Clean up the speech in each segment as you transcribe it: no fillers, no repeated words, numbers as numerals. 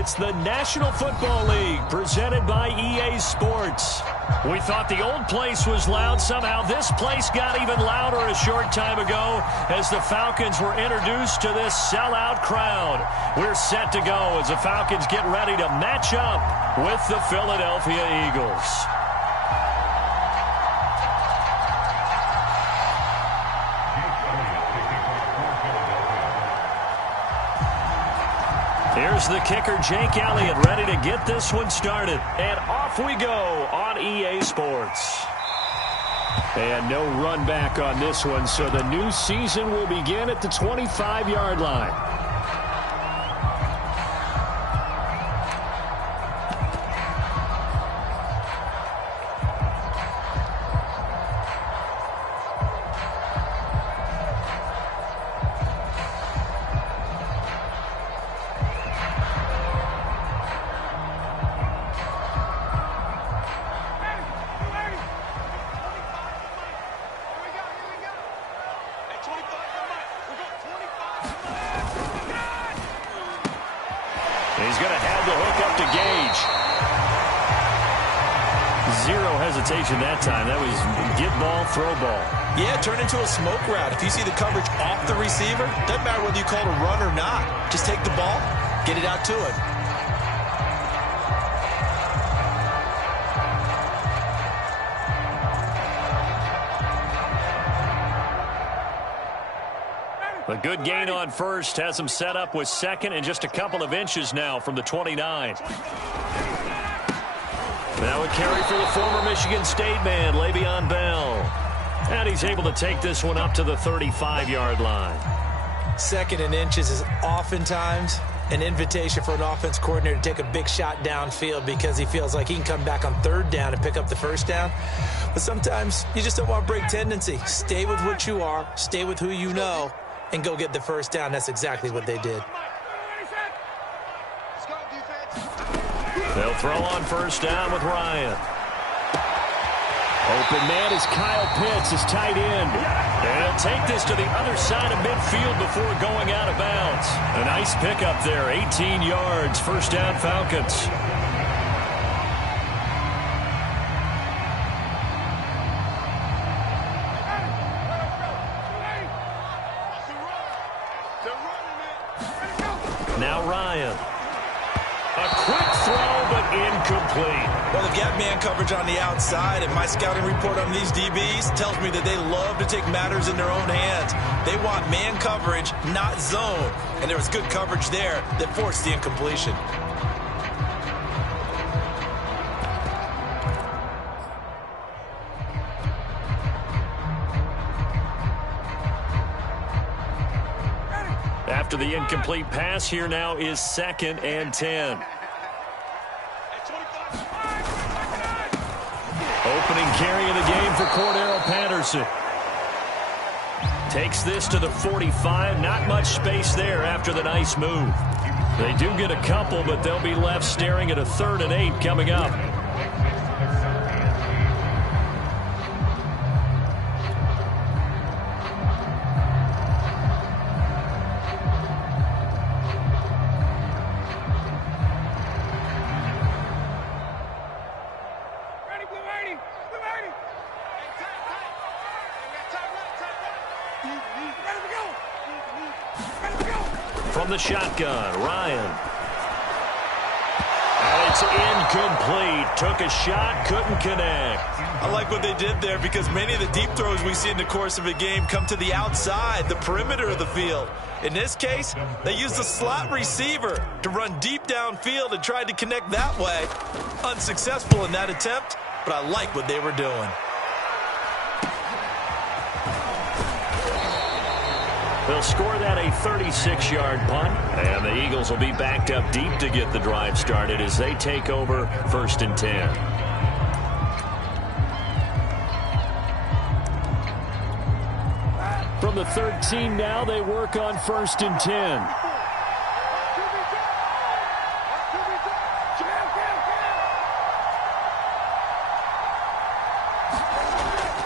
It's the National Football League presented by EA Sports. We thought the old place was loud. Somehow this place got even louder a short time ago as the Falcons were introduced to this sellout crowd. We're set to go as the Falcons get ready to match up with the Philadelphia Eagles. Here's the kicker, Jake Elliott, ready to get this one started. And off we go on EA Sports. And no run back on this one, so the new season will begin at the 25-yard line. He's going to have the hook up to Gage. Zero hesitation that time. That was get ball, throw ball. Yeah, turn into a smoke route. If you see the coverage off the receiver, doesn't matter whether you call it a run or not. Just take the ball, get it out to him. A good gain on first has him set up with second and just a couple of inches now from the 29. Now a carry for the former Michigan State man, Le'Veon Bell. And he's able to take this one up to the 35-yard line. Second and inches is oftentimes an invitation for an offense coordinator to take a big shot downfield because he feels like he can come back on third down and pick up the first down. But sometimes you just don't want to break tendency. Stay with what you are, stay with who you know, and go get the first down. That's exactly what they did. They'll throw on first down with Ryan. Open man is Kyle Pitts, his tight end. And he'll take this to the other side of midfield before going out of bounds. A nice pickup there, 18 yards, first down Falcons. Now Ryan. A quick throw, but incomplete. Well, they've got man coverage on the outside, and my scouting report on these DBs tells me that they love to take matters in their own hands. They want man coverage, not zone. And there was good coverage there that forced the incompletion. After the incomplete pass, here now is 2nd and 10. Opening carry of the game for Cordero Patterson. Takes this to the 45. Not much space there after the nice move. They do get a couple, but they'll be left staring at a 3rd and 8 coming up. From the shotgun, Ryan. And it's incomplete. Took a shot, couldn't connect. I like what they did there because many of the deep throws we see in the course of a game come to the outside, the perimeter of the field. In this case, they used a slot receiver to run deep downfield and tried to connect that way. Unsuccessful in that attempt, but I like what they were doing. They'll score that a 36-yard punt, and the Eagles will be backed up deep to get the drive started as they take over 1st and 10. From the 13 now, they work on 1st and 10.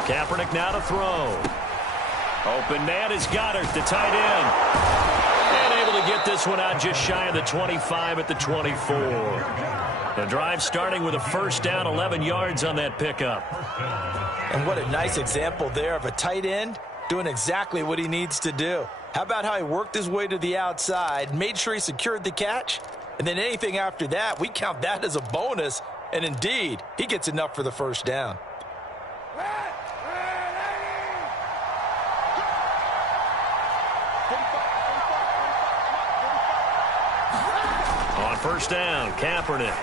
Kaepernick now to throw. Open man is Goddard, the tight end. And able to get this one out just shy of the 25 at the 24. The drive starting with a first down, 11 yards on that pickup. And what a nice example there of a tight end doing exactly what he needs to do. How about how he worked his way to the outside, made sure he secured the catch, and then anything after that, we count that as a bonus. And indeed, he gets enough for the first down. On first down, Kaepernick.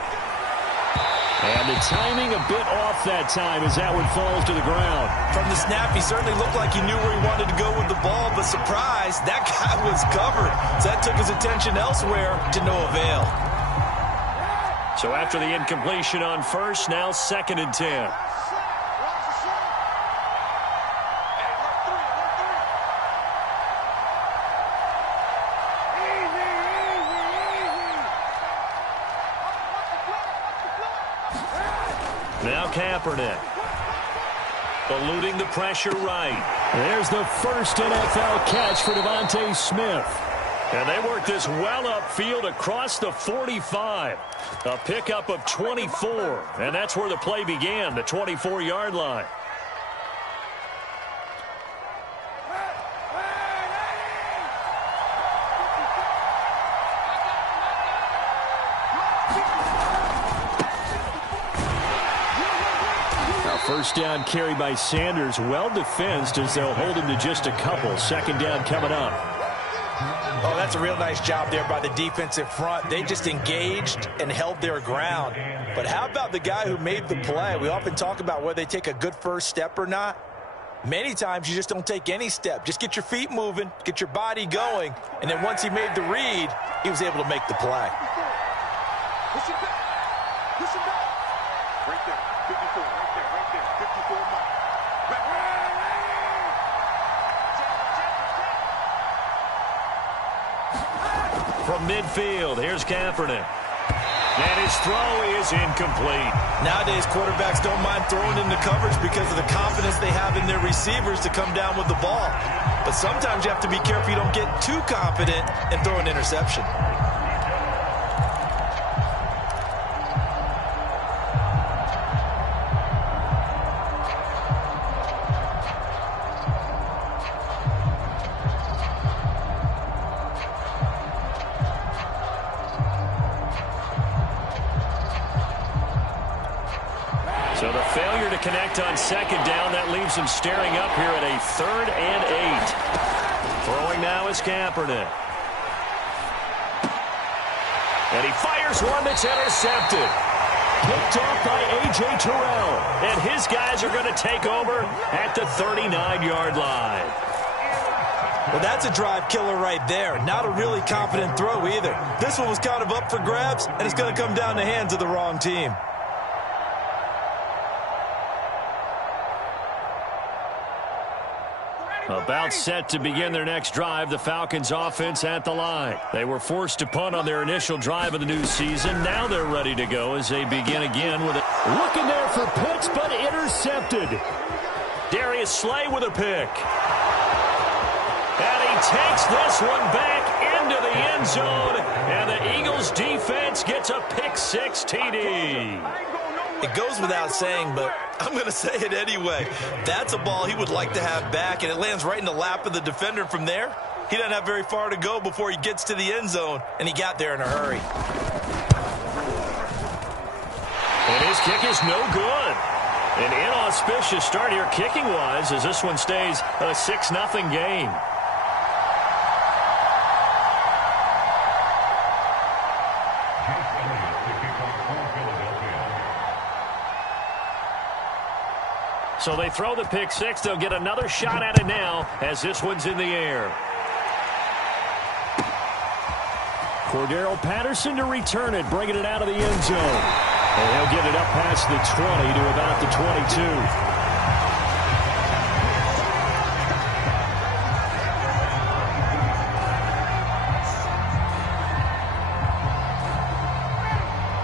And the timing a bit off that time as that one falls to the ground. From the snap, he certainly looked like he knew where he wanted to go with the ball, but surprise, that guy was covered. So that took his attention elsewhere to no avail. So after the incompletion on first, now 2nd and 10. Now Kaepernick. Eluding the pressure right. There's the first NFL catch for Devontae Smith. And they work this well upfield across the 45. A pickup of 24. And that's where the play began, the 24-yard line. First down carry by Sanders, well defensed as they'll hold him to just a couple. 2nd down coming up. Oh, that's a real nice job there by the defensive front. They just engaged and held their ground. But how about the guy who made the play? We often talk about whether they take a good first step or not. Many times you just don't take any step. Just get your feet moving, get your body going, and then once he made the read, he was able to make the play. Push it back. Push it back. Right there. 54. Right there. Right there. 54 mark. From midfield, here's Kaepernick. And his throw is incomplete. Nowadays, quarterbacks don't mind throwing into coverage because of the confidence they have in their receivers to come down with the ball. But sometimes you have to be careful you don't get too confident and throw an interception. So the failure to connect on 2nd down, that leaves him staring up here at a 3rd and 8. Throwing now is Kaepernick. And he fires one that's intercepted. Picked off by A.J. Terrell. And his guys are going to take over at the 39-yard line. Well, that's a drive killer right there. Not a really confident throw either. This one was kind of up for grabs, and it's going to come down the hands of the wrong team. About set to begin their next drive, the Falcons offense at the line. They were forced to punt on their initial drive of the new season. Now they're ready to go as they begin again with it. Looking there for picks, but intercepted. Darius Slay with a pick. And he takes this one back into the end zone. And the Eagles defense gets a pick 6 TD. It goes without saying, but I'm going to say it anyway. That's a ball he would like to have back, and it lands right in the lap of the defender from there. He doesn't have very far to go before he gets to the end zone, and he got there in a hurry. And his kick is no good. An inauspicious start here kicking-wise as this one stays a 6-0 game. So they throw the pick 6. They'll get another shot at it now as this one's in the air. Cordero Patterson to return it, bringing it out of the end zone. And he'll get it up past the 20 to about the 22.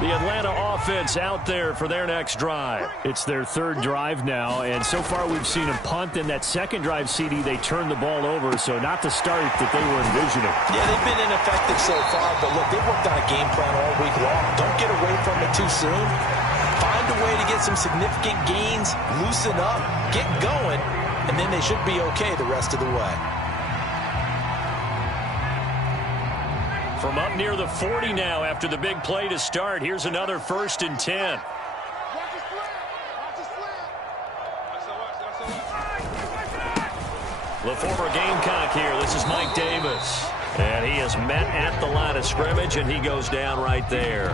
The Atlanta offense out there for their next drive. It's their third drive now, and so far we've seen them punt. In that second drive, CD, they turned the ball over, so not the start that they were envisioning. Yeah, they've been ineffective so far, but look, they've worked on a game plan all week long. Don't get away from it too soon. Find a way to get some significant gains, loosen up, get going, and then they should be okay the rest of the way. From up near the 40 now after the big play to start, here's another 1st and 10. The former Gamecock here. This is Mike Davis. And he is met at the line of scrimmage, and he goes down right there.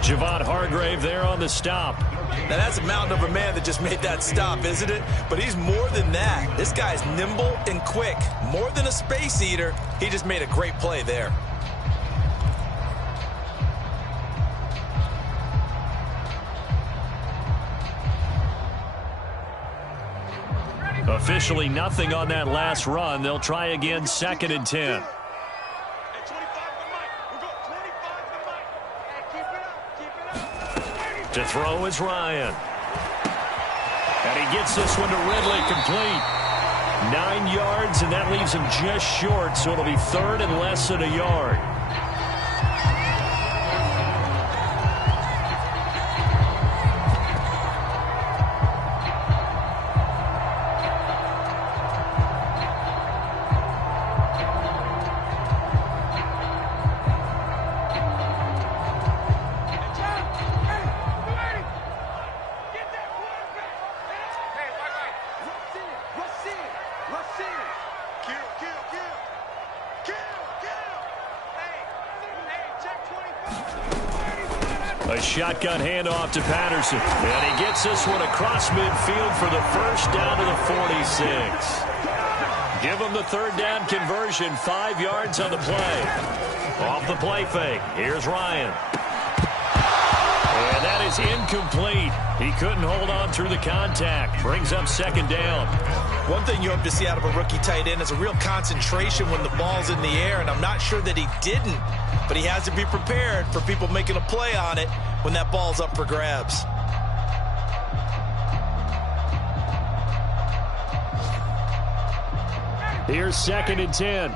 Javon Hargrave there on the stop. Now, that's a mountain of a man that just made that stop, isn't it? But he's more than that. This guy's nimble and quick. More than a space eater, he just made a great play there. Officially nothing on that last run. They'll try again, 2nd and 10. To throw is Ryan. And he gets this one to Ridley, complete. 9 yards, and that leaves him just short, so it'll be 3rd and less than a yard. A shotgun handoff to Patterson. And he gets this one across midfield for the first down to the 46. Give him the 3rd down conversion, 5 yards on the play. Off the play fake. Here's Ryan. And that is incomplete. He couldn't hold on through the contact. Brings up 2nd down. One thing you hope to see out of a rookie tight end is a real concentration when the ball's in the air, and I'm not sure that he didn't, but he has to be prepared for people making a play on it when that ball's up for grabs. Here's 2nd and 10.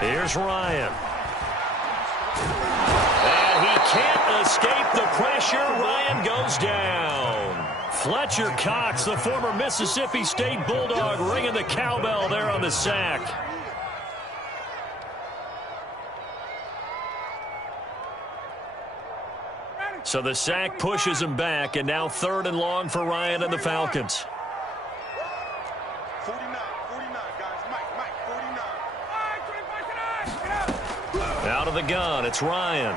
Here's Ryan. And he can't escape the pressure. Ryan goes down. Fletcher Cox, the former Mississippi State Bulldog, ringing the cowbell there on the sack. So the sack pushes him back, and now 3rd and long for Ryan and the Falcons. 49, guys. Mike, 49. Out of the gun, it's Ryan.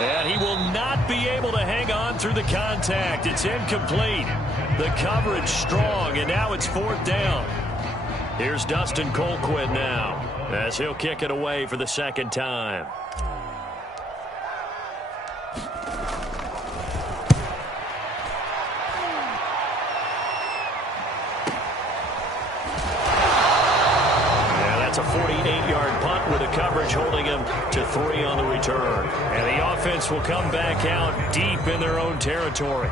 And he will not be able to hang on through the contact. It's incomplete. The coverage strong, and now it's 4th down. Here's Dustin Colquitt now, as he'll kick it away for the 2nd time. That's a 48-yard punt with the coverage holding him to 3 on the return. And the offense will come back out deep in their own territory.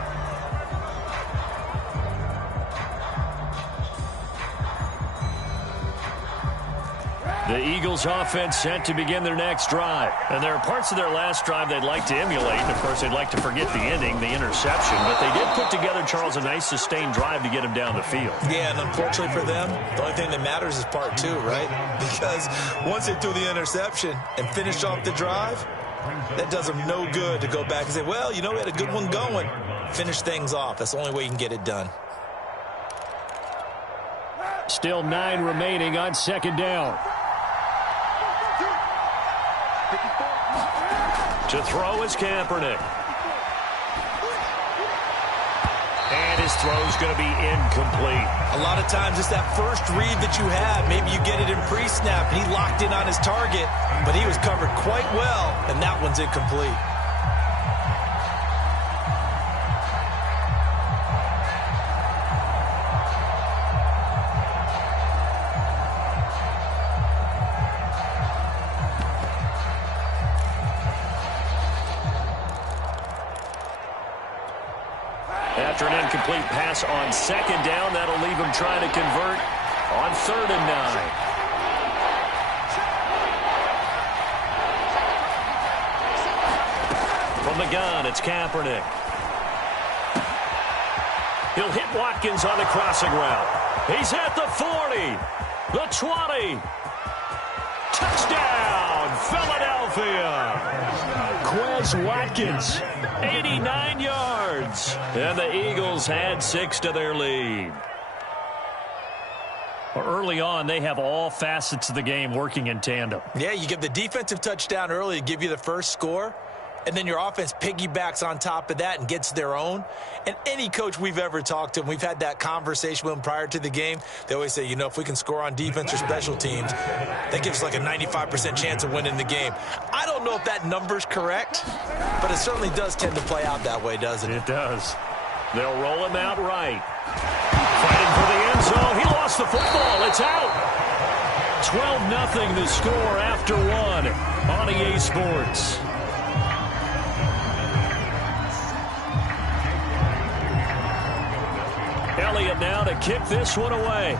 The Eagles offense set to begin their next drive. And there are parts of their last drive they'd like to emulate. And, of course, they'd like to forget the ending, the interception. But they did put together, Charles, a nice sustained drive to get him down the field. Yeah, and unfortunately for them, the only thing that matters is part 2, right? Because once they threw the interception and finished off the drive, that does them no good to go back and say, well, you know, we had a good one going. Finish things off. That's the only way you can get it done. Still 9 remaining on 2nd down. To throw is Kaepernick. And his throw's going to be incomplete. A lot of times it's that first read that you have. Maybe you get it in pre-snap, and he locked in on his target, but he was covered quite well, and that one's incomplete. After an incomplete pass on second down, that'll leave him trying to convert on 3rd and 9. From the gun, it's Kaepernick. He'll hit Watkins on the crossing route. He's at the 40, the 20. Touchdown, Philadelphia. Quez Watkins, 89 yards. And the Eagles add 6 to their lead. Well, early on, they have all facets of the game working in tandem. Yeah, you give the defensive touchdown early to give you the first score, and then your offense piggybacks on top of that and gets their own. And any coach we've ever talked to, and we've had that conversation with them prior to the game, they always say, you know, if we can score on defense or special teams, that gives us like a 95% chance of winning the game. I don't know if that number's correct, but it certainly does tend to play out that way, doesn't it? It does. They'll roll him out right. Fighting for the end zone. He lost the football. It's out. 12-0 the score after 1 on EA Sports. Elliott now to kick this one away.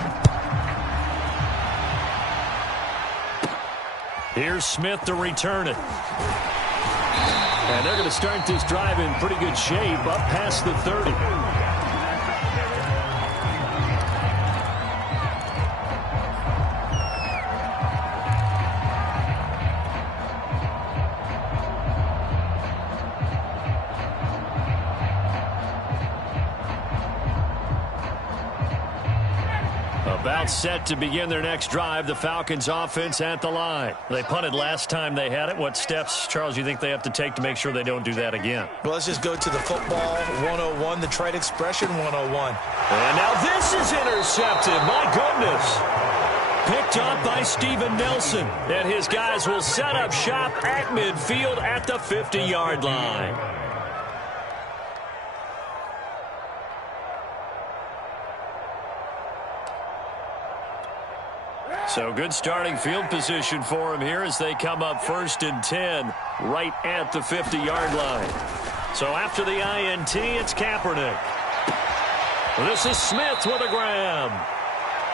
Here's Smith to return it. And they're going to start this drive in pretty good shape up past the 30. About set to begin their next drive. The Falcons offense at the line. They punted last time they had it. What steps, Charles, you think they have to take to make sure they don't do that again? Well, let's just go to the football 101, the trade expression 101. And now this is intercepted. My goodness. Picked up by Steven Nelson. And his guys will set up shop at midfield at the 50-yard line. So good starting field position for him here as they come up 1st and 10 right at the 50-yard line. So after the INT, it's Kaepernick. This is Smith with a grab.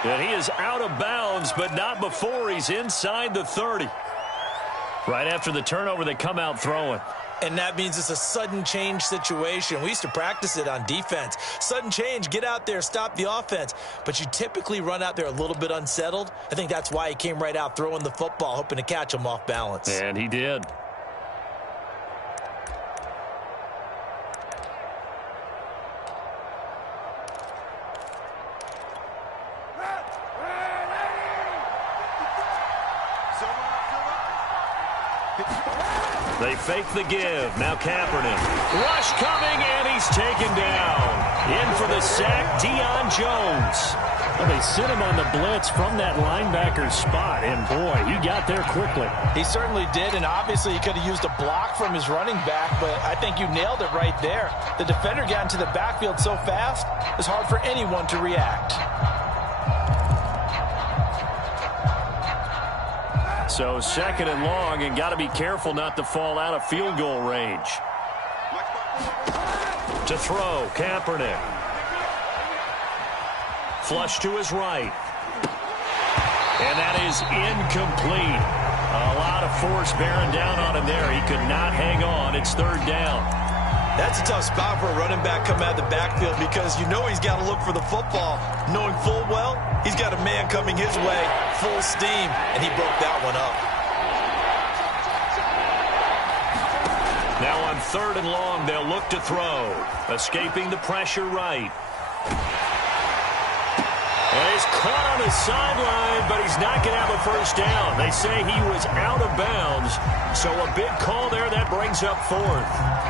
And he is out of bounds, but not before he's inside the 30. Right after the turnover, they come out throwing. And that means it's a sudden change situation. We used to practice it on defense. Sudden change, get out there, stop the offense. But you typically run out there a little bit unsettled. I think that's why he came right out throwing the football, hoping to catch him off balance. And he did. They fake the give. Now Kaepernick. Rush coming, and he's taken down. In for the sack, Deion Jones. Well, they sent him on the blitz from that linebacker spot, and boy, he got there quickly. He certainly did, and obviously he could have used a block from his running back, but I think you nailed it right there. The defender got into the backfield so fast, it's hard for anyone to react. So 2nd and long, and got to be careful not to fall out of field goal range. To throw, Kaepernick. Flush to his right. And that is incomplete. A lot of force bearing down on him there. He could not hang on. It's 3rd down. That's a tough spot for a running back coming out of the backfield because you know he's got to look for the football, knowing full well he's got a man coming his way, full steam, and he broke that one up. Now on 3rd and long, they'll look to throw. Escaping the pressure right. And he's caught on the sideline, but he's not going to have a first down. They say he was out of bounds, so a big call there that brings up 4th.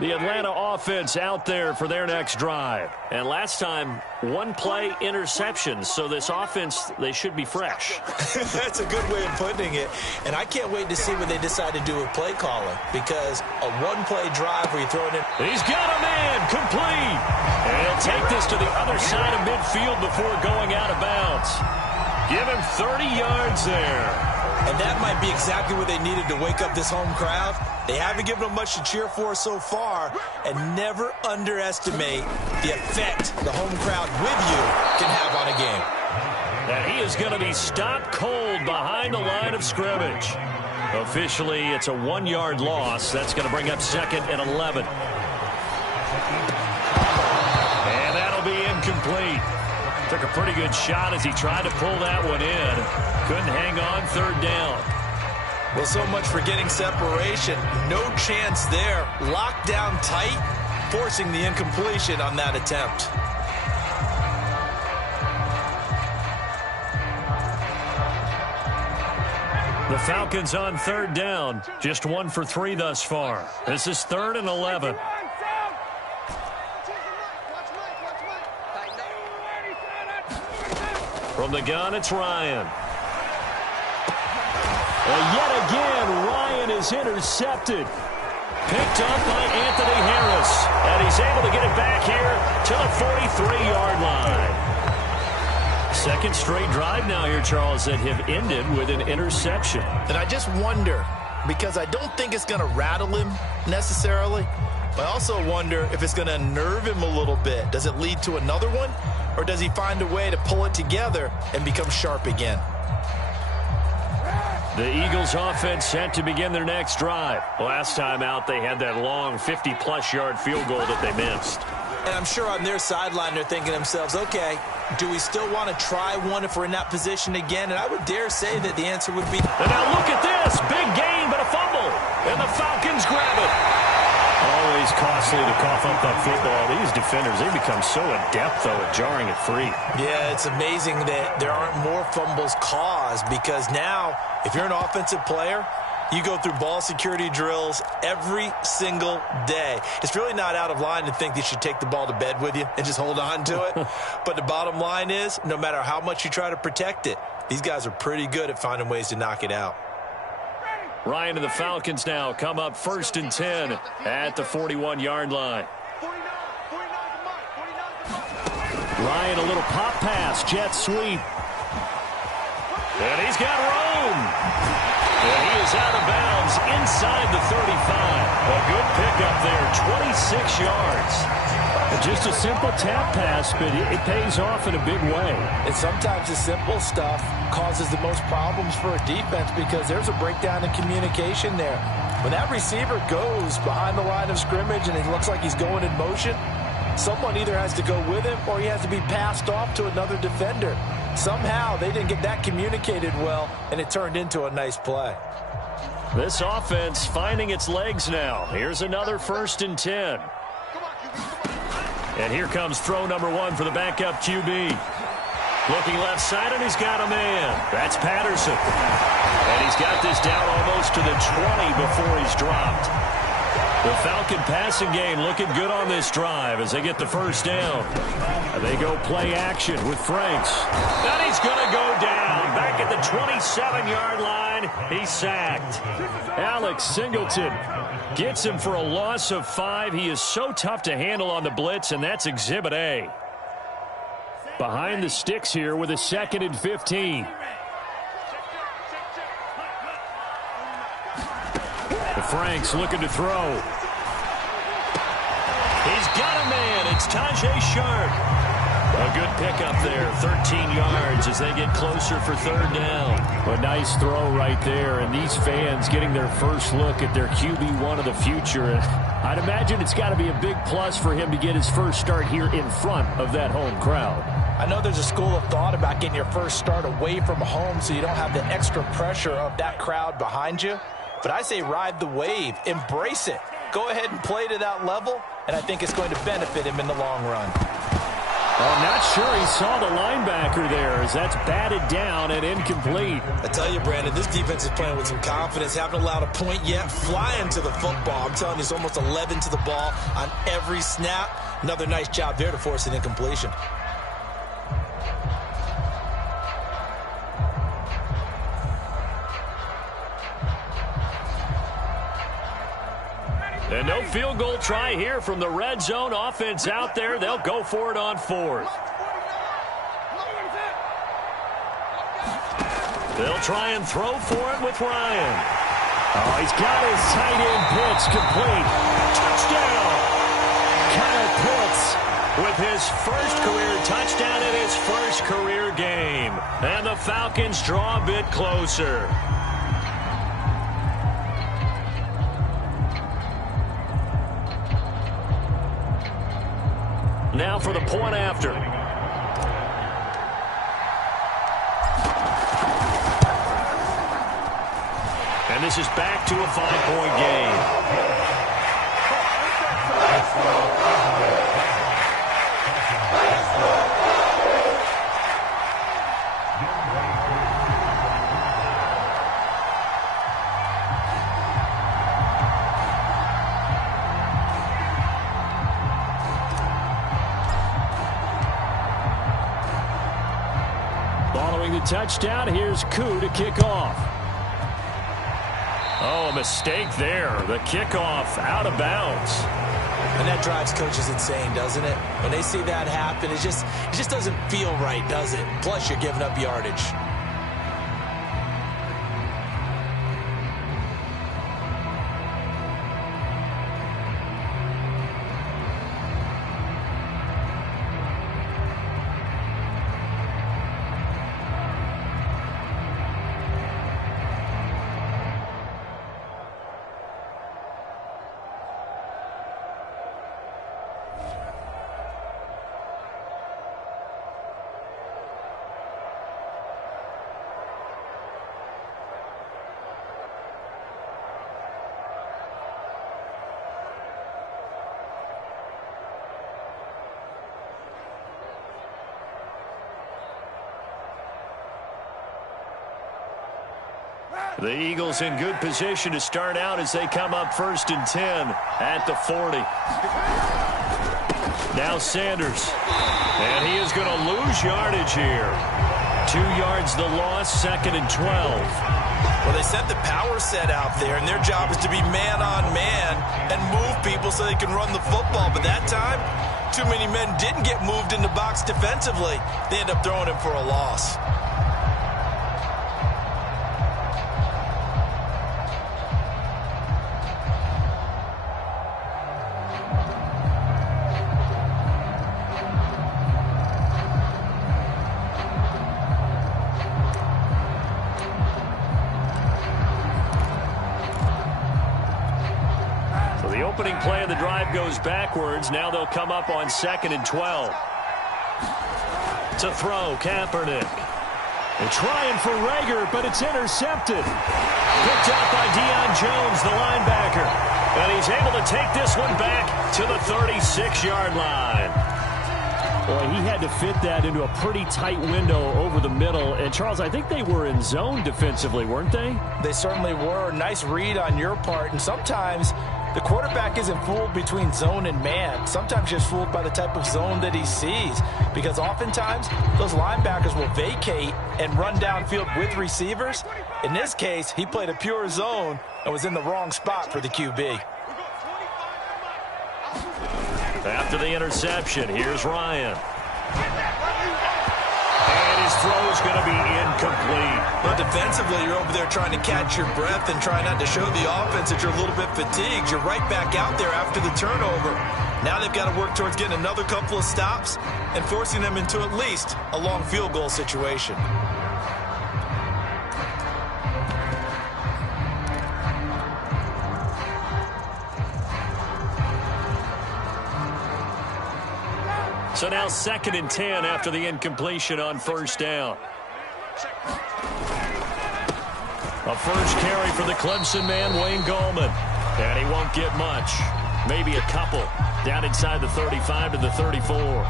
The Atlanta offense out there for their next drive. And last time, one-play interceptions. So this offense, they should be fresh. That's a good way of putting it. And I can't wait to see what they decide to do with play calling. Because a one-play drive where you throw it in. He's got a man complete. And he'll take this to the other side of midfield before going out of bounds. Give him 30 yards there. And that might be exactly what they needed to wake up this home crowd. They haven't given them much to cheer for so far. And never underestimate the effect the home crowd with you can have on a game. And he is going to be stopped cold behind the line of scrimmage. Officially, it's a 1-yard loss. That's going to bring up 2nd and 11. And that'll be incomplete. Took a pretty good shot as he tried to pull that one in. Couldn't hang on 3rd down. Well, so much for getting separation. No chance there. Locked down tight, forcing the incompletion on that attempt. The Falcons on 3rd down. Just 1 for 3 thus far. This is 3rd and 11. From the gun, it's Ryan. And yet again, Ryan is intercepted. Picked up by Anthony Harris. And he's able to get it back here to the 43-yard line. Second straight drive now here, Charles, that have ended with an interception. And I just wonder, because I don't think it's going to rattle him necessarily, but I also wonder if it's going to unnerve him a little bit. Does it lead to another one? Or does he find a way to pull it together and become sharp again? The Eagles offense set to begin their next drive. Last time out, they had that long 50-plus yard field goal that they missed. And I'm sure on their sideline, they're thinking to themselves, okay, do we still want to try one if we're in that position again? And I would dare say that the answer would be... And now look at this. Big gain, but a fumble. And the Falcons grab it. Always costly to cough up that football. These defenders, they become so adept, though, at jarring it free. Yeah, it's amazing that there aren't more fumbles caused because now, if you're an offensive player, you go through ball security drills every single day. It's really not out of line to think that you should take the ball to bed with you and just hold on to it. But the bottom line is, no matter how much you try to protect it, these guys are pretty good at finding ways to knock it out. Ryan and the Falcons now come up 1st and 10 at the 41-yard line. Ryan, a little pop pass, jet sweep. And he's got room. And he is out of bounds inside the 35. A good pickup there, 26 yards. Just a simple tap pass, but it pays off in a big way. And sometimes the simple stuff causes the most problems for a defense because there's a breakdown in communication there. When that receiver goes behind the line of scrimmage and it looks like he's going in motion, someone either has to go with him or he has to be passed off to another defender. Somehow they didn't get that communicated well, and it turned into a nice play. This offense finding its legs now. Here's another 1st and 10. And here comes throw number 1 for the backup QB. Looking left side, and he's got a man. That's Patterson. And he's got this down almost to the 20 before he's dropped. The Falcon passing game looking good on this drive as they get the 1st down. And they go play action with Franks. And he's going to go down. Back at the 27-yard line, he's sacked. Alex Singleton gets him for a loss of 5. He is so tough to handle on the blitz, and that's Exhibit A. Behind the sticks here with a 2nd and 15. Franks looking to throw. He's got a man. It's Tajay Sharp. A good pickup there, 13 yards as they get closer for 3rd down. A nice throw right there, and these fans getting their first look at their QB1 of the future. I'd imagine it's got to be a big plus for him to get his first start here in front of that home crowd. I know there's a school of thought about getting your first start away from home so you don't have the extra pressure of that crowd behind you. But I say ride the wave, embrace it. Go ahead and play to that level, and I think it's going to benefit him in the long run. Oh, I'm not sure he saw the linebacker there as that's batted down and incomplete. I tell you, Brandon, this defense is playing with some confidence. Haven't allowed a point yet. Flying to the football. I'm telling you, it's almost 11 to the ball on every snap. Another nice job there to force an incompletion. And no field goal try here from the red zone. Offense out there. They'll go for it on fourth. They'll try and throw for it with Ryan. Oh, he's got his tight end pitch complete. Touchdown! Kyle Pitts with his first career touchdown in his first career game. And the Falcons draw a bit closer. Now for the point after. And this is back to a 5-point game. Following the touchdown, here's Koo to kick off. Oh, a mistake there. The kickoff out of bounds. And that drives coaches insane, doesn't it? When they see that happen, it just doesn't feel right, does it? Plus, you're giving up yardage. The Eagles in good position to start out as they come up 1st and 10 at the 40. Now Sanders. And he is going to lose yardage here. 2 yards the loss, 2nd and 12. Well, they sent the power set out there, and their job is to be man-on-man and move people so they can run the football. But that time, too many men didn't get moved in the box defensively. They end up throwing him for a loss. Opening play of the drive goes backwards. Now they'll come up on 2nd and 12. To throw, Kaepernick. They're trying for Rager, but it's intercepted. Picked up by Deion Jones, the linebacker. And he's able to take this one back to the 36-yard line. Boy, he had to fit that into a pretty tight window over the middle. And, Charles, I think they were in zone defensively, weren't they? They certainly were. Nice read on your part. And sometimes the quarterback isn't fooled between zone and man. Sometimes just fooled by the type of zone that he sees. Because oftentimes, those linebackers will vacate and run downfield with receivers. In this case, he played a pure zone and was in the wrong spot for the QB. After the interception, here's Ryan. And his throw is going to be incomplete. Well, defensively, you're over there trying to catch your breath and try not to show the offense that you're a little bit fatigued. You're right back out there after the turnover. Now they've got to work towards getting another couple of stops and forcing them into at least a long field goal situation. So now 2nd and 10 after the incompletion on 1st down. A first carry for the Clemson man, Wayne Gallman. And he won't get much. Maybe a couple. Down inside the 35 to the 34.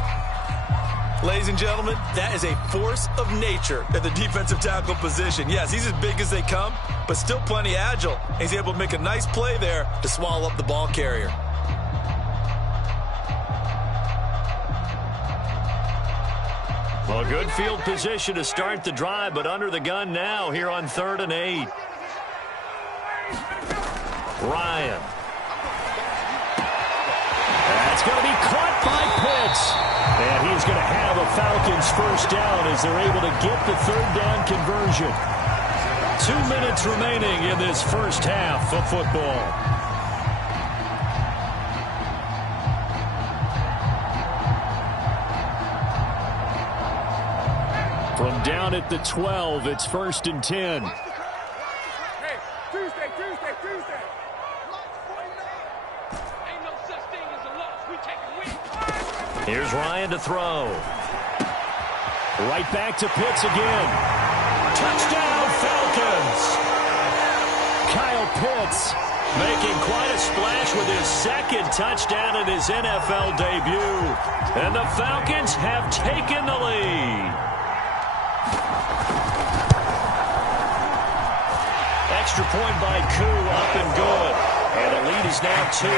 Ladies and gentlemen, that is a force of nature at the defensive tackle position. Yes, he's as big as they come, but still plenty agile. He's able to make a nice play there to swallow up the ball carrier. Well, a good field position to start the drive, but under the gun now here on 3rd and 8. Ryan. That's going to be caught by Pitts. And he's going to have a Falcons first down as they're able to get the 3rd down conversion. 2 minutes remaining in this first half of football. From down at the 12, it's 1st and 10. Hey, Tuesday. Ain't no such thing as a loss. We take a win. Here's Ryan to throw. Right back to Pitts again. Touchdown, Falcons! Kyle Pitts making quite a splash with his 2nd touchdown in his NFL debut. And the Falcons have taken the lead. Extra point by Koo, up and good. And the lead is now 2.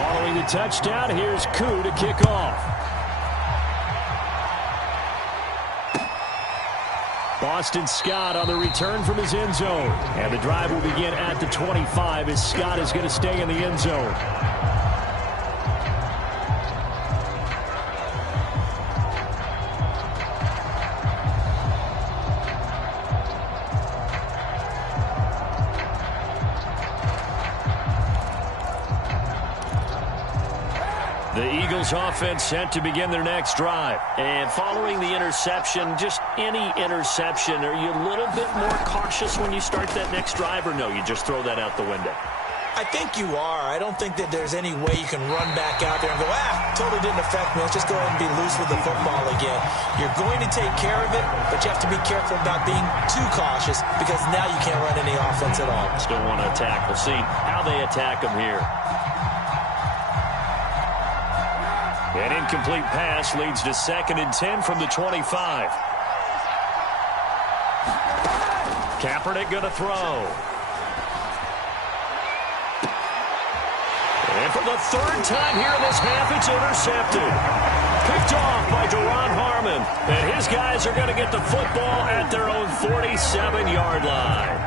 Following the touchdown, here's Koo to kick off. Boston Scott on the return from his end zone. And the drive will begin at the 25 as Scott is going to stay in the end zone. The Eagles offense set to begin their next drive. And following the interception, just any interception, are you a little bit more cautious when you start that next drive, or no, you just throw that out the window? I think you are. I don't think that there's any way you can run back out there and go, totally didn't affect me. Let's just go ahead and be loose with the football again. You're going to take care of it, but you have to be careful about being too cautious because now you can't run any offense at all. Still want to attack. We'll see how they attack them here. An incomplete pass leads to 2nd and 10 from the 25. Kaepernick going to throw. And for the 3rd time here in this half, it's intercepted. Picked off by Duron Harmon. And his guys are going to get the football at their own 47-yard line.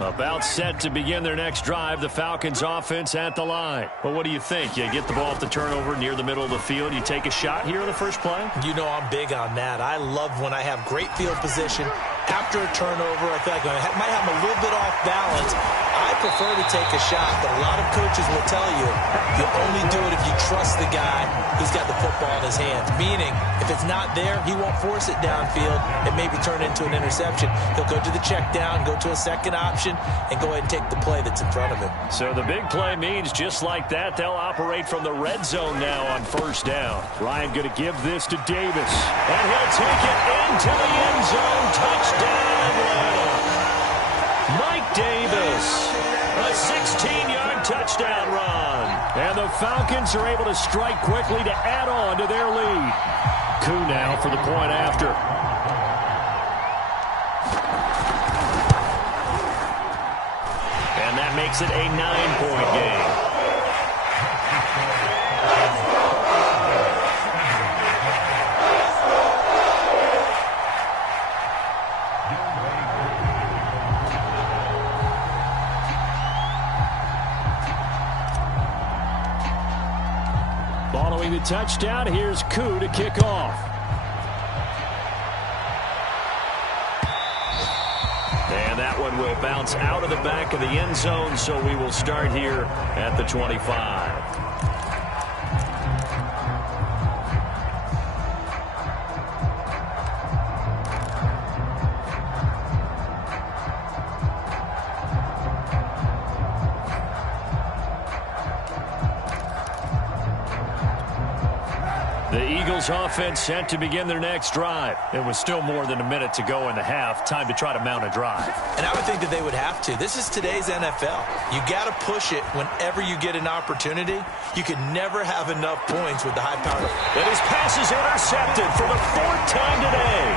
About set to begin their next drive, the Falcons offense at the line. Well, what do you think? You get the ball off the turnover near the middle of the field. You take a shot here on the first play? You know I'm big on that. I love when I have great field position. After a turnover, I feel like I might have a little bit off balance. I prefer to take a shot, but a lot of coaches will tell you only do it if you trust the guy who's got the football in his hands. Meaning, if it's not there, he won't force it downfield and maybe turn it into an interception. He'll go to the check down, go to a second option, and go ahead and take the play that's in front of him. So the big play means just like that, they'll operate from the red zone now on 1st down. Ryan going to give this to Davis. And he'll take it into the end zone. Touchdown, Atlanta. Mike Davis. A 16-yard touchdown run. And the Falcons are able to strike quickly to add on to their lead. Koo now for the point after. And that makes it a 9-point game. Following the touchdown, here's Koo to kick off. And that one will bounce out of the back of the end zone, so we will start here at the 25. Eagles offense set to begin their next drive. It was still more than a minute to go in the half. Time to try to mount a drive. And I would think that they would have to. This is today's NFL. You got to push it whenever you get an opportunity. You can never have enough points with the high power. And his pass is intercepted for the 4th time today.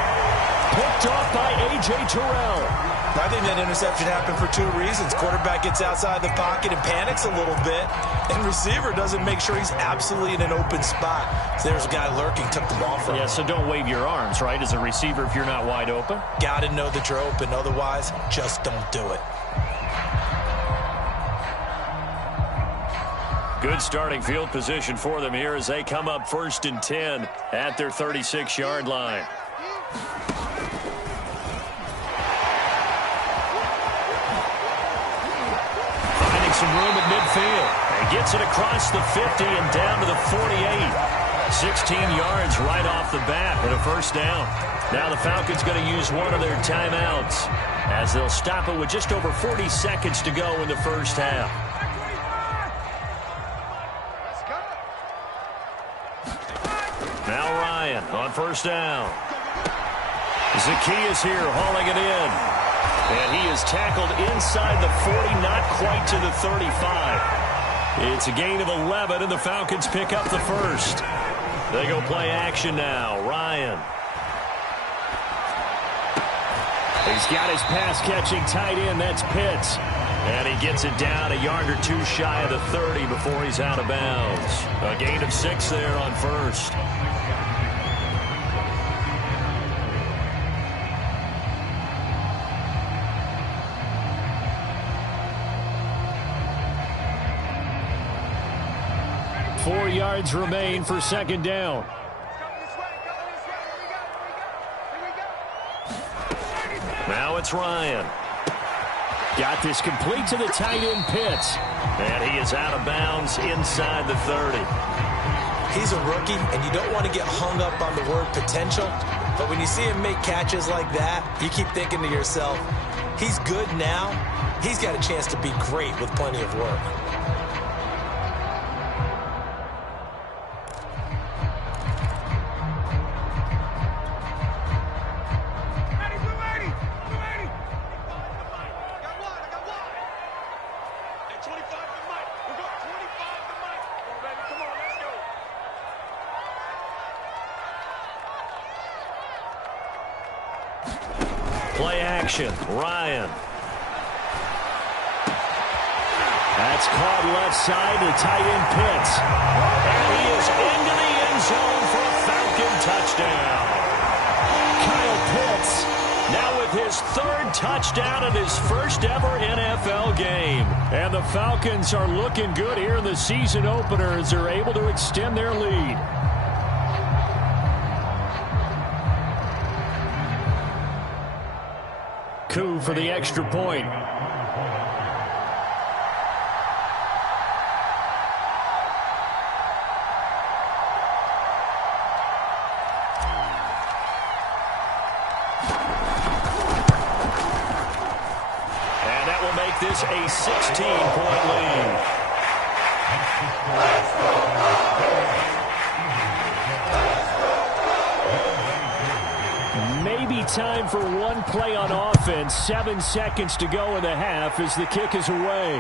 Picked off by A.J. Terrell. I think that interception happened for 2 reasons. Quarterback gets outside the pocket and panics a little bit, and receiver doesn't make sure he's absolutely in an open spot. So there's a guy lurking, took the ball from him. Yeah, so don't wave your arms, right, as a receiver if you're not wide open. Got to know that you're open. Otherwise, just don't do it. Good starting field position for them here as they come up 1st and 10 at their 36-yard line. Some room at midfield. And gets it across the 50 and down to the 48. 16 yards right off the bat and a 1st down. Now the Falcons going to use one of their timeouts as they'll stop it with just over 40 seconds to go in the 1st half. Now Ryan on 1st down. Zacchaeus here hauling it in. And he is tackled inside the 40, not quite to the 35. It's a gain of 11, and the Falcons pick up the 1st. They go play action now. Ryan. He's got his pass-catching tight end. That's Pitts. And he gets it down a yard or 2 shy of the 30 before he's out of bounds. A gain of 6 there on 1st. Four yards remain for 2nd down. Now it's Ryan. Got this complete to the tight end, Pitts. And he is out of bounds inside the 30. He's a rookie, and you don't want to get hung up on the word potential. But when you see him make catches like that, you keep thinking to yourself, he's good now. He's got a chance to be great with plenty of work. Play action. Ryan. That's caught left side to tight end Pitts. And he is into the end zone for a Falcon touchdown. Kyle Pitts. Now with his 3rd touchdown in his 1st ever NFL game. And the Falcons are looking good here in the season opener as they're able to extend their lead. Coup for the extra point. And that will make this a 16-point lead. Maybe time for one play on offense. 7 seconds to go in the half as the kick is away.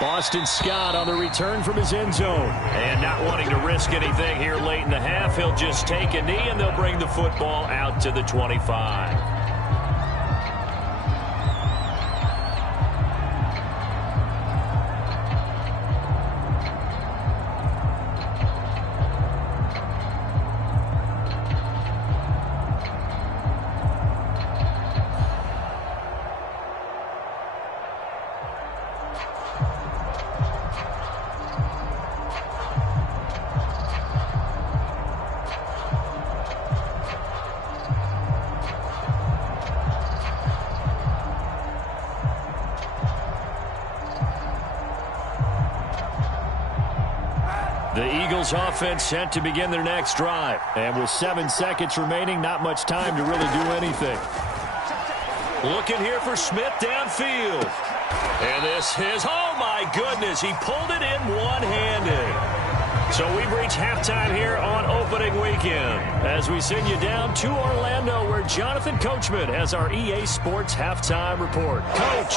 Boston Scott on the return from his end zone. And not wanting to risk anything here late in the half, he'll just take a knee and they'll bring the football out to the 25. The Eagles offense set to begin their next drive. And with 7 seconds remaining, not much time to really do anything. Looking here for Smith downfield. And this is, oh my goodness, he pulled it in one-handed. So we've reached halftime here on opening weekend as we send you down to Orlando where Jonathan Coachman has our EA Sports halftime report. Coach.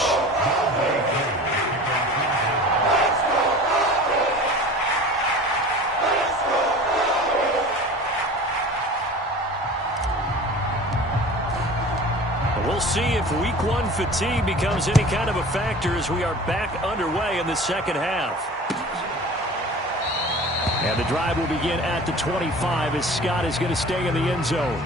We'll see if week one fatigue becomes any kind of a factor as we are back underway in the second half. And the drive will begin at the 25 as Scott is going to stay in the end zone.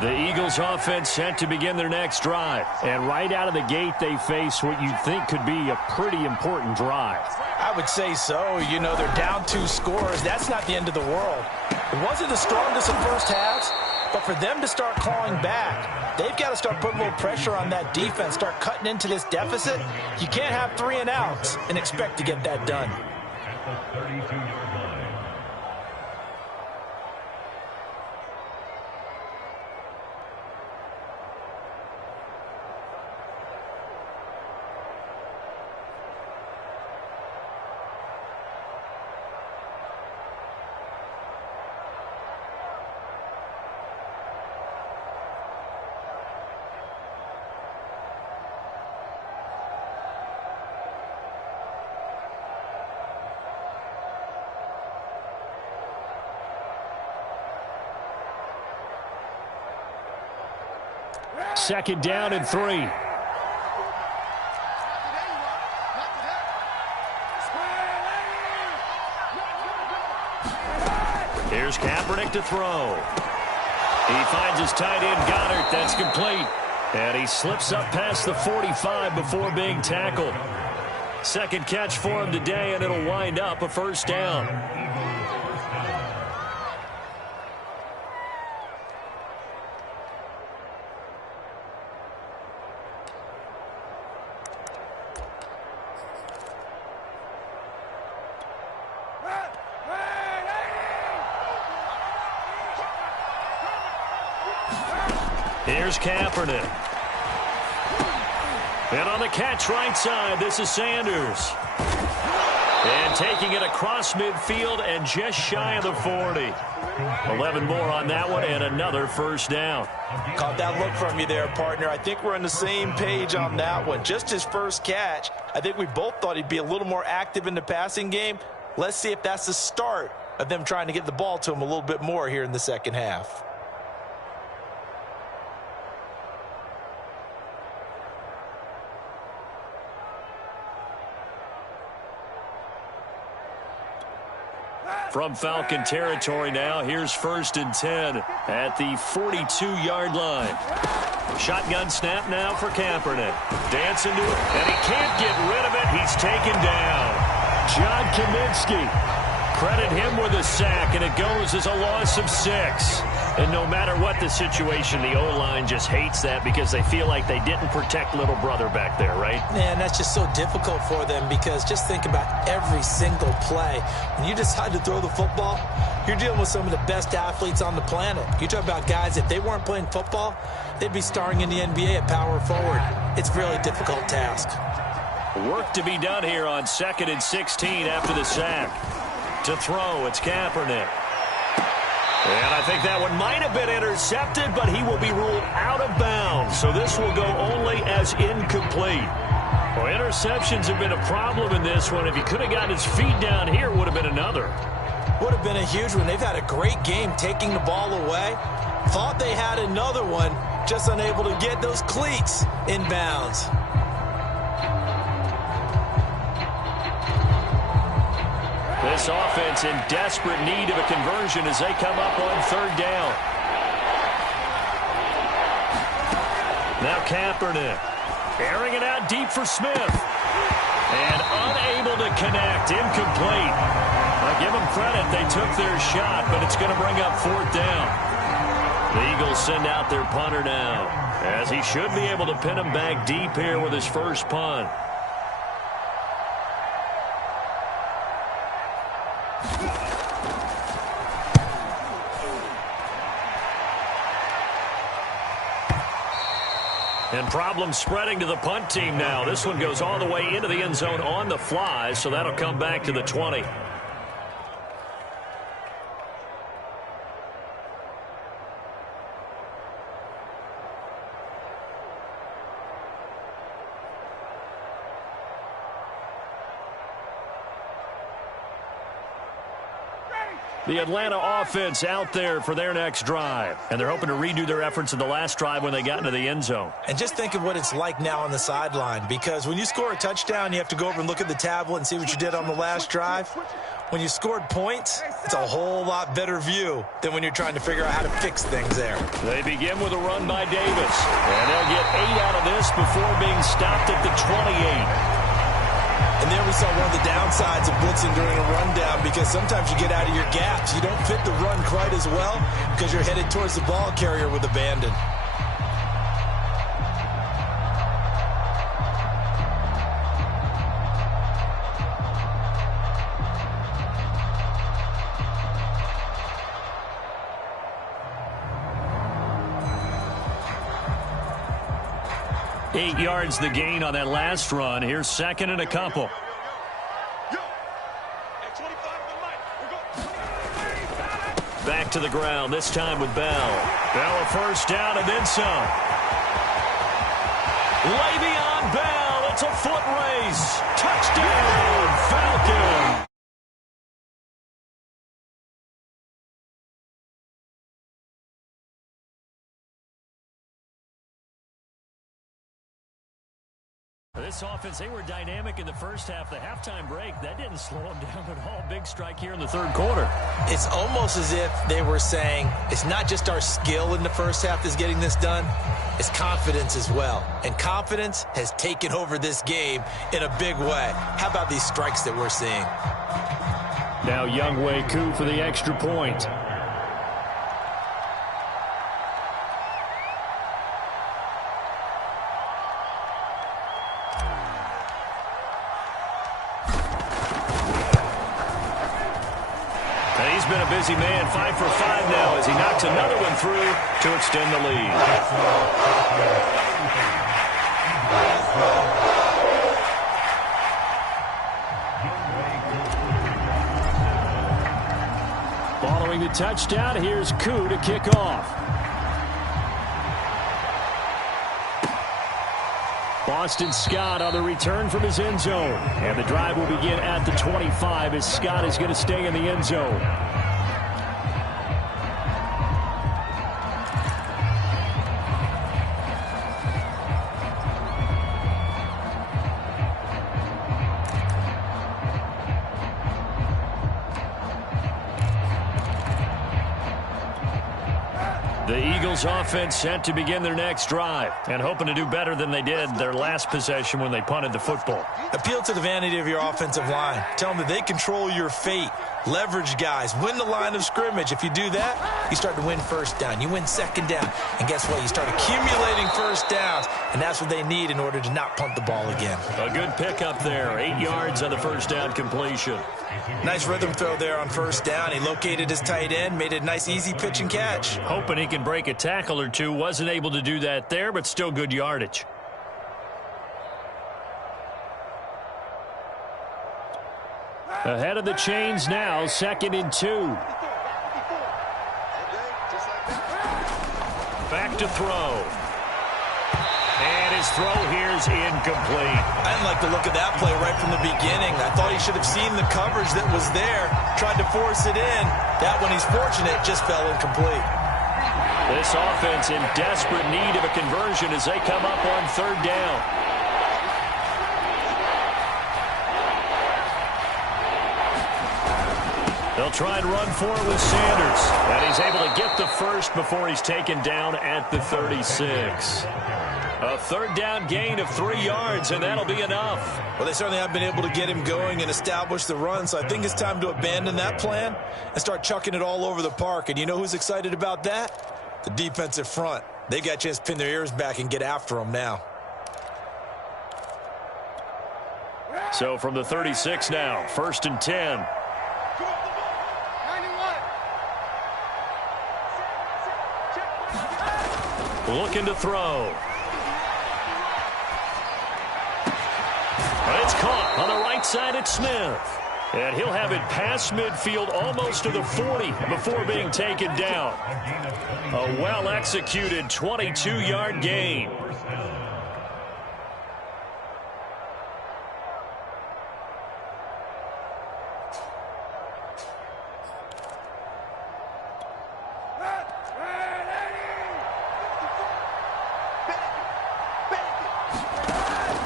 The Eagles offense set to begin their next drive. And right out of the gate, they face what you'd think could be a pretty important drive. I would say so. You know, they're down 2 scores. That's not the end of the world. It wasn't the strongest in first halves, but for them to start clawing back, they've got to start putting a little pressure on that defense, start cutting into this deficit. You can't have 3 and outs and expect to get that done. At the 32-yard line. Second down and 3. Here's Kaepernick to throw. He finds his tight end, Goddard. That's complete. And he slips up past the 45 before being tackled. Second catch for him today, and it'll wind up a first down. Here's Kaepernick. And on the catch right side, this is Sanders. And taking it across midfield and just shy of the 40. 11 more on that one and another first down. Caught that look from you there, partner. I think we're on the same page on that one. Just his first catch. I think we both thought he'd be a little more active in the passing game. Let's see if that's the start of them trying to get the ball to him a little bit more here in the second half. From Falcon territory now, here's 1st and 10 at the 42-yard line. Shotgun snap now for Kaepernick. Dancing to it, and he can't get rid of it. He's taken down. John Kaminsky. Credit him with a sack, and it goes as a loss of 6. And no matter what the situation, the O-line just hates that because they feel like they didn't protect little brother back there, right? Man, that's just so difficult for them because just think about every single play. When you decide to throw the football, you're dealing with some of the best athletes on the planet. You talk about guys, if they weren't playing football, they'd be starring in the NBA at power forward. It's a really difficult task. Work to be done here on 2nd and 16 after the sack. To throw, it's Kaepernick. And I think that one might have been intercepted, but he will be ruled out of bounds. So this will go only as incomplete. Well, interceptions have been a problem in this one. If he could have gotten his feet down here, it would have been another. Would have been a huge one. They've had a great game taking the ball away. Thought they had another one, just unable to get those cleats in bounds. This offense in desperate need of a conversion as they come up on 3rd down. Now Kaepernick. Airing it out deep for Smith. And unable to connect. Incomplete. I'll give them credit. They took their shot, but it's going to bring up 4th down. The Eagles send out their punter now, as he should be able to pin him back deep here with his first punt. And problems spreading to the punt team now. This one goes all the way into the end zone on the fly, so that'll come back to the 20. The Atlanta offense out there for their next drive. And they're hoping to redo their efforts in the last drive when they got into the end zone. And just think of what it's like now on the sideline, because when you score a touchdown, you have to go over and look at the tablet and see what you did on the last drive. When you scored points, it's a whole lot better view than when you're trying to figure out how to fix things there. They begin with a run by Davis. And they'll get 8 out of this before being stopped at the 28. And there we saw one of the downsides of blitzing during a rundown, because sometimes you get out of your gaps. You don't fit the run quite as well because you're headed towards the ball carrier with abandon. Eight yards the gain on that last run. Here's second and a couple. Back to the ground, this time with Bell. Bell a first down and then some. Le'Veon Bell, it's a foot race. Touchdown, Falcons. This offense, they were dynamic in the first half. The halftime break, that didn't slow them down at all. Big strike here in the third quarter. It's almost as if they were saying, it's not just our skill in the first half that's getting this done, it's confidence as well. And confidence has taken over this game in a big way. How about these strikes that we're seeing? Now Younghoe Koo for the extra point. He's been a busy man, 5 for 5 now as he knocks another one through to extend the lead. Following the touchdown, here's Koo to kick off. Boston Scott on the return from his end zone. And the drive will begin at the 25 as Scott is going to stay in the end zone. The Eagles offense set to begin their next drive and hoping to do better than they did their last possession when they punted the football. Appeal to the vanity of your offensive line. Tell them that they control your fate. Leverage guys. Win the line of scrimmage. If you do that, you start to win first down. You win second down. And guess what? You start accumulating first downs. And that's what they need in order to not punt the ball again. A good pickup there. 8 yards on the first down completion. Nice rhythm throw there on first down. He located his tight end, made it a nice easy pitch and catch. Hoping he can break a tackle or two. Wasn't able to do that there, but still good yardage. Ahead of the chains now, 2nd and 2. Back to throw. And his throw here is incomplete. I didn't like the look of that play right from the beginning. I thought he should have seen the coverage that was there, tried to force it in. That one, he's fortunate, just fell incomplete. This offense in desperate need of a conversion as they come up on third down. They'll try and run for it with Sanders. And he's able to get the first before he's taken down at the 36. A third down gain of 3 yards, and that'll be enough. Well, they certainly have been able to get him going and establish the run, so I think it's time to abandon that plan and start chucking it all over the park. And you know who's excited about that? The defensive front, they got a chance to pin their ears back and get after them now. So from the 36 now, 1st and 10. Looking to throw. And it's caught on the right side at Smith. And he'll have it past midfield almost to the 40 before being taken down. A well-executed 22-yard gain.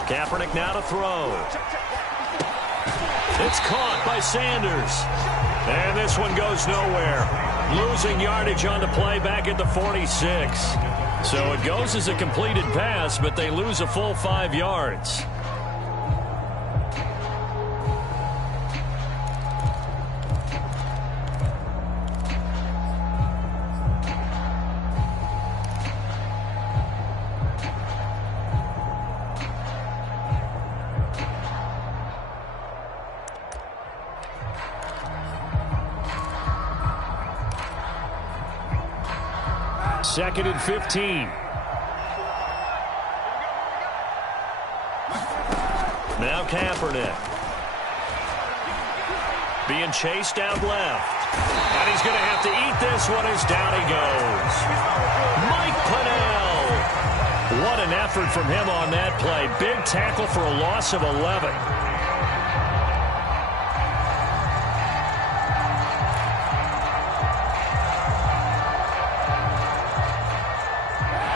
Kaepernick now to throw. It's caught by Sanders. And this one goes nowhere. Losing yardage on the play back at the 46. So it goes as a completed pass, but they lose a full 5 yards. Second and 15. Now Kaepernick. Being chased out left. And he's going to have to eat this one as down he goes. Mike Pennell. What an effort from him on that play. Big tackle for a loss of 11.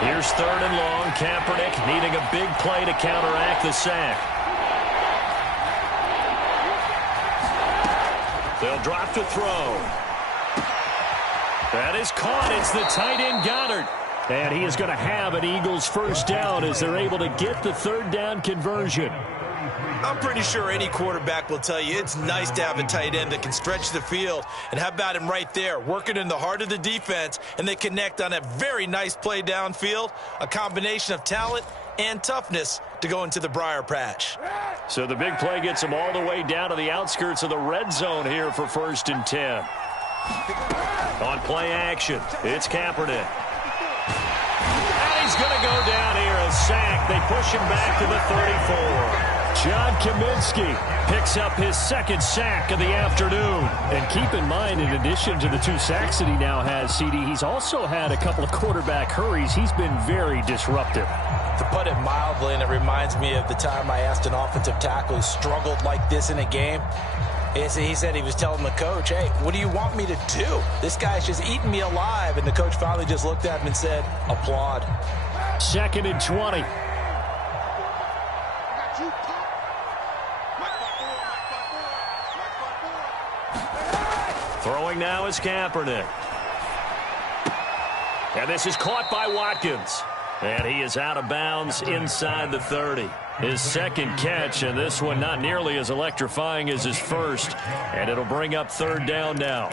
Here's 3rd and long. Kaepernick needing a big play to counteract the sack. They'll drop to throw. That is caught. It's the tight end Goddard. And he is going to have an Eagles first down as they're able to get the 3rd down conversion. I'm pretty sure any quarterback will tell you it's nice to have a tight end that can stretch the field. And how about him right there, working in the heart of the defense, and they connect on a very nice play downfield, a combination of talent and toughness to go into the briar patch. So the big play gets them all the way down to the outskirts of the red zone here for 1st and 10. On play action, it's Kaepernick. And he's going to go down here, a sack. They push him back to the 34. John Kaminsky picks up his 2nd sack of the afternoon. And keep in mind, in addition to the 2 sacks that he now has, CD, he's also had a couple of quarterback hurries. He's been very disruptive. To put it mildly, and it reminds me of the time I asked an offensive tackle who struggled like this in a game. He said he was telling the coach, hey, what do you want me to do? This guy's just eating me alive. And the coach finally just looked at him and said, applaud. 2nd and 20. Throwing now is Kaepernick. And this is caught by Watkins. And he is out of bounds inside the 30. His 2nd catch, and this one not nearly as electrifying as his first. And it'll bring up 3rd down now.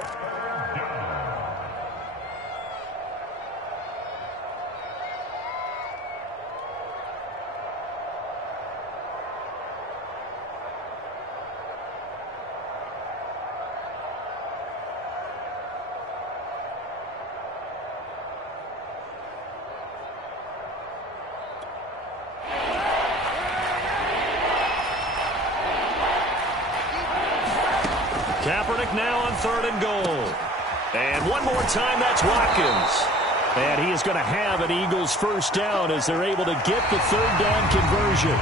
Kaepernick now on 3rd and goal. And one more time, that's Watkins. And he is going to have an Eagles first down as they're able to get the 3rd down conversion.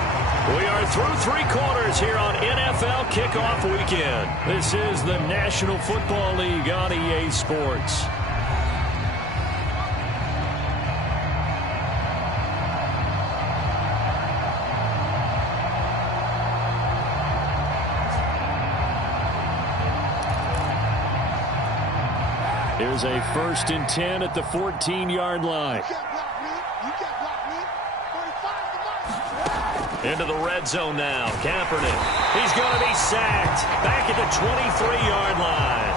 We are through 3 quarters here on NFL Kickoff Weekend. This is the National Football League on EA Sports. Here's a 1st and 10 at the 14-yard line. Into the red zone now. Kaepernick. He's going to be sacked. Back at the 23-yard line.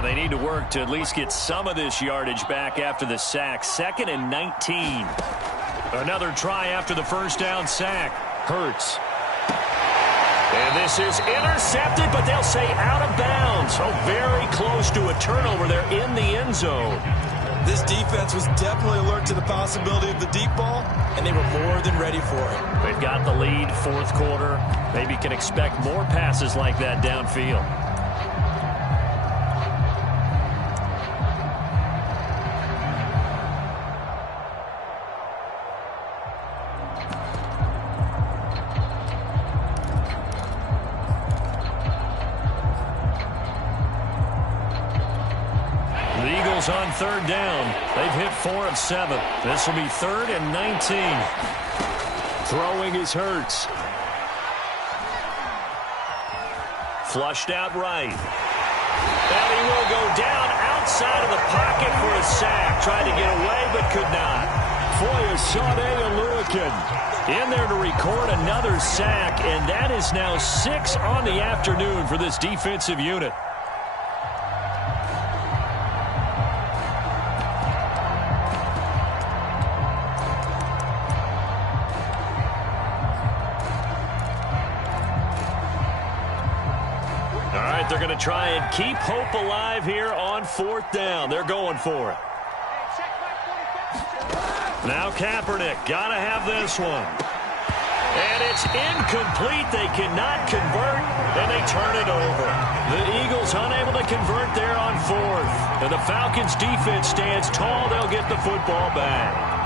And they need to work to at least get some of this yardage back after the sack. 2nd and 19. Another try after the first down sack. Hurts. And this is intercepted, but they'll say out of bounds. Oh, very close to a turnover there in the end zone. This defense was definitely alert to the possibility of the deep ball, and they were more than ready for it. They've got the lead, fourth quarter. Maybe can expect more passes like that downfield. On third down. They've hit 4 of 7. This will be 3rd and 19. Throwing is Hurts. Flushed out right. And he will go down outside of the pocket for a sack. Tried to get away, but could not. Foyesade Oluwakin in there to record another sack, and that is now 6 on the afternoon for this defensive unit. They're going to try and keep hope alive here on 4th down. They're going for it. Now Kaepernick, got to have this one. And it's incomplete. They cannot convert, and they turn it over. The Eagles unable to convert there on 4th. And the Falcons defense stands tall. They'll get the football back.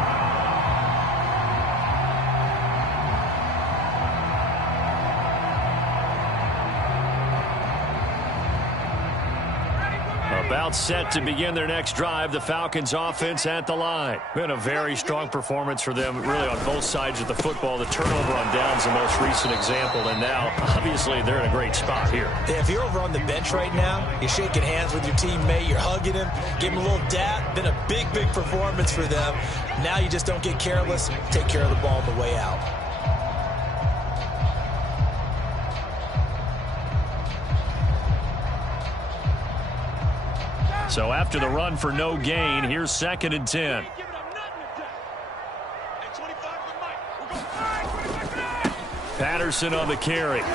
About set to begin their next drive. The Falcons offense at the line. Been a very strong performance for them, really, on both sides of the football. The turnover on downs, the most recent example. And now, obviously, they're in a great spot here. Yeah, if you're over on the bench right now, you're shaking hands with your teammate, you're hugging him, giving him a little dap. Been a big, big performance for them. Now you just don't get careless. Take care of the ball on the way out. So after the run for no gain, here's 2nd and 10. Patterson on the carry. 9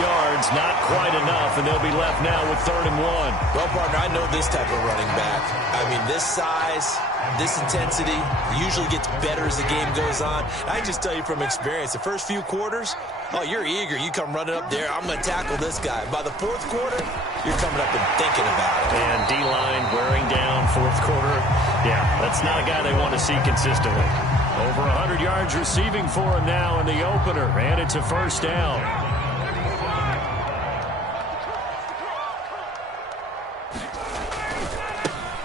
yards, not quite enough, and they'll be left now with 3rd and 1. Well, partner, I know this type of running back. I mean, this size, this intensity usually gets better as the game goes on. I just tell you from experience, the first few quarters, oh, you're eager. You come running up there. I'm going to tackle this guy. By the 4th quarter, you're coming up and thinking about it. And D-line wearing down 4th quarter. Yeah, that's not a guy they want to see consistently. Over 100 yards receiving for him now in the opener, and it's a 1st down.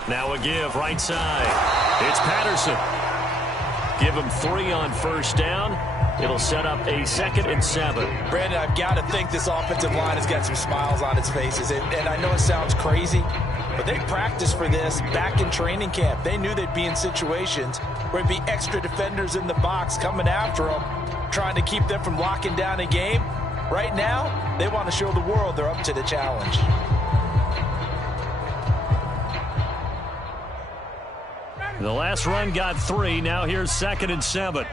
Now a give right side. It's Patterson. Give him 3 on 1st down. It'll set up a 2nd and 7. Brandon, I've got to think this offensive line has got some smiles on its faces. And I know it sounds crazy, but they practiced for this back in training camp. They knew they'd be in situations where there'd be extra defenders in the box coming after them, trying to keep them from locking down a game. Right now, they want to show the world they're up to the challenge. The last run got 3. Now here's 2nd and 7.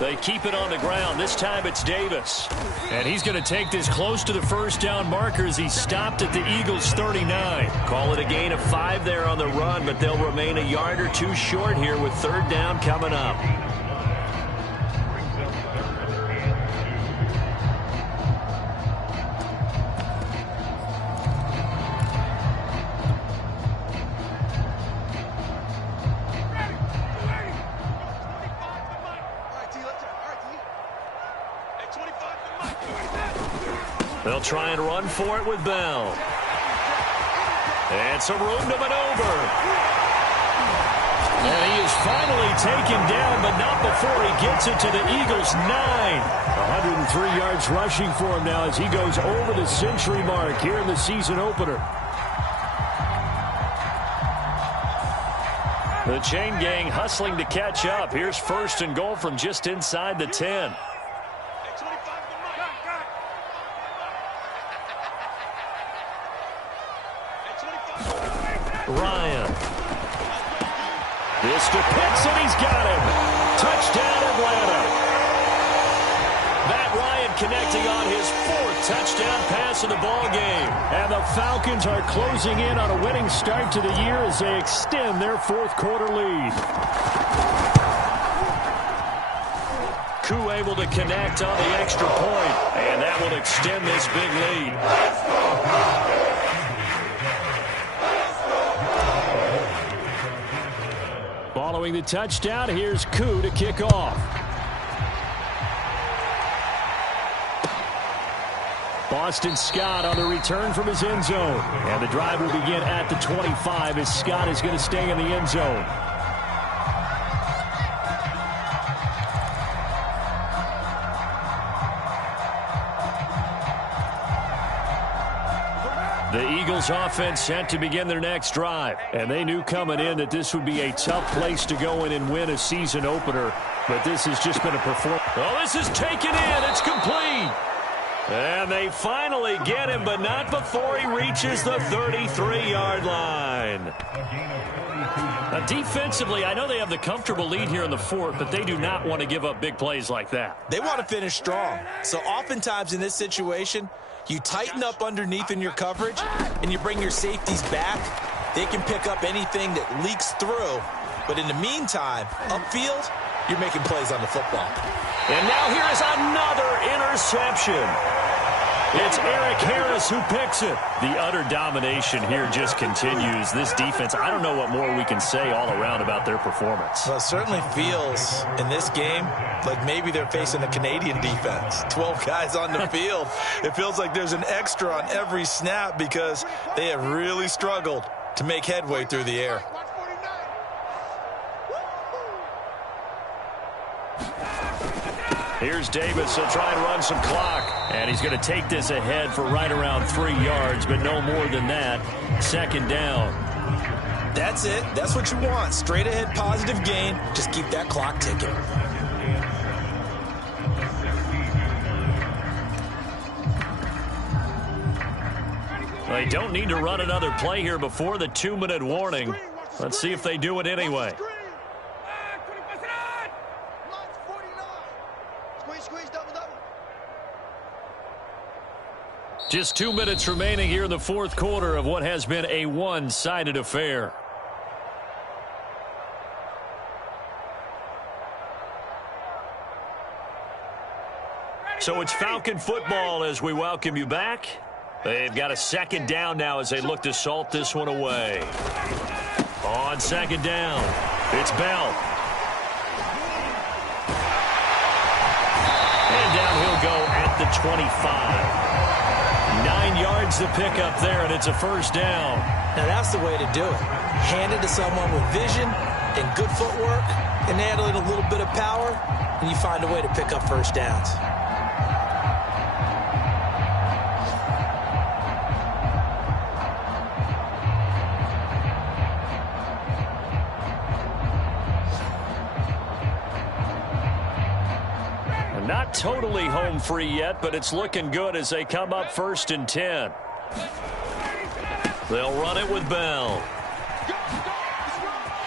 They keep it on the ground. This time it's Davis. And he's going to take this close to the 1st down marker as he stopped at the Eagles' 39. Call it a gain of 5 there on the run, but they'll remain a yard or 2 short here with 3rd down coming up. They'll try and run for it with Bell. And some room to maneuver. And he is finally taken down, but not before he gets it to the Eagles' 9. 103 yards rushing for him now as he goes over the century mark here in the season opener. The chain gang hustling to catch up. Here's first and goal from just inside the 10. Ryan. This to Pitts, and he's got him. Touchdown, Atlanta. Matt Ryan connecting on his 4th touchdown pass of the ball game. And the Falcons are closing in on a winning start to the year as they extend their 4th quarter lead. Koo able to connect on the extra point, and that will extend this big lead. Following the touchdown, here's Koo to kick off. Boston Scott on the return from his end zone. And the drive will begin at the 25 as Scott is going to stay in the end zone. The Eagles offense set to begin their next drive. And they knew coming in that this would be a tough place to go in and win a season opener. But this has just been a performance. Oh, this is taken in. It's complete. And they finally get him, but not before he reaches the 33-yard line. Defensively, I know they have the comfortable lead here in the 4th, but they do not want to give up big plays like that. They want to finish strong. So oftentimes in this situation, you tighten up underneath in your coverage, and you bring your safeties back. They can pick up anything that leaks through. But in the meantime, upfield, you're making plays on the football. And now here is another interception. It's Eric Harris who picks it. The utter domination here just continues. This defense, I don't know what more we can say all around about their performance. Well, it certainly feels in this game like maybe they're facing a Canadian defense. 12 guys on the field. It feels like there's an extra on every snap because they have really struggled to make headway through the air. Here's Davis. He'll try and run some clock. And he's going to take this ahead for right around 3 yards, but no more than that. 2nd down. That's it. That's what you want. Straight ahead positive gain. Just keep that clock ticking. They don't need to run another play here before the 2-minute warning. Let's see if they do it anyway. Just 2 minutes remaining here in the 4th quarter of what has been a one-sided affair. So it's Falcon football as we welcome you back. They've got a 2nd down now as they look to salt this one away. On 2nd down, it's Bell. And down he'll go at the 25. 9 yards to pick up there, and it's a 1st down. Now, that's the way to do it. Hand it to someone with vision and good footwork and add in a little bit of power, and you find a way to pick up 1st downs. Not totally home free yet, but it's looking good as they come up 1st and 10. They'll run it with Bell.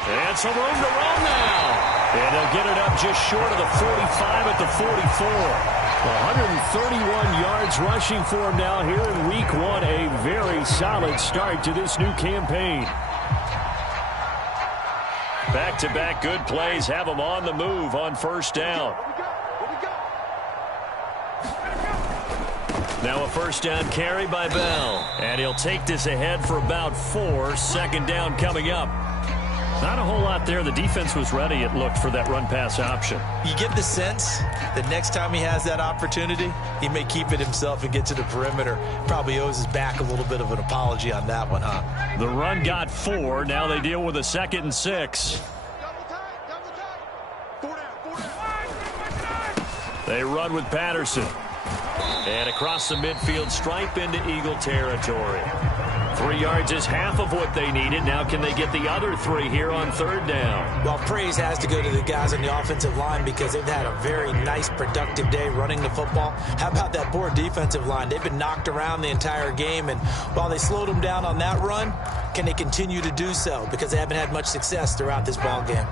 And some room to run now. And they'll get it up just short of the 45 at the 44. 131 yards rushing for him now here in week 1. A very solid start to this new campaign. Back-to-back good plays have them on the move on 1st down. Now a 1st down carry by Bell. And he'll take this ahead for about 4. 2nd down coming up. Not a whole lot there. The defense was ready, it looked, for that run-pass option. You get the sense that next time he has that opportunity, he may keep it himself and get to the perimeter. Probably owes his back a little bit of an apology on that one, huh? The run got 4. Now they deal with a 2nd and 6. They run with Patterson. And across the midfield stripe into Eagle territory. 3 yards is half of what they needed. Now can they get the other 3 here on third down? Well, praise has to go to the guys on the offensive line because they've had a very nice, productive day running the football. How about that poor defensive line? They've been knocked around the entire game, and while they slowed them down on that run, can they continue to do so? Because they haven't had much success throughout this ball game.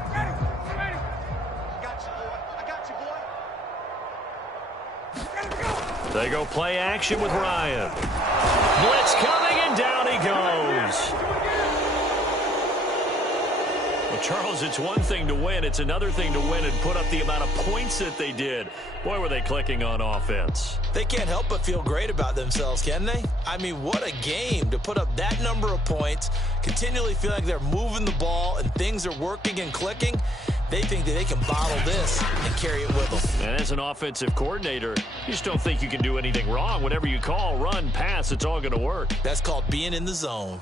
They go play action with Ryan. Blitz coming, and down he goes. Well, Charles, it's one thing to win. It's another thing to win and put up the amount of points that they did. Boy, were they clicking on offense. They can't help but feel great about themselves, can they? I mean, what a game to put up that number of points, continually feel like they're moving the ball and things are working and clicking. They think that they can bottle this and carry it with them. And as an offensive coordinator, you just don't think you can do anything wrong. Whatever you call, run, pass, it's all going to work. That's called being in the zone.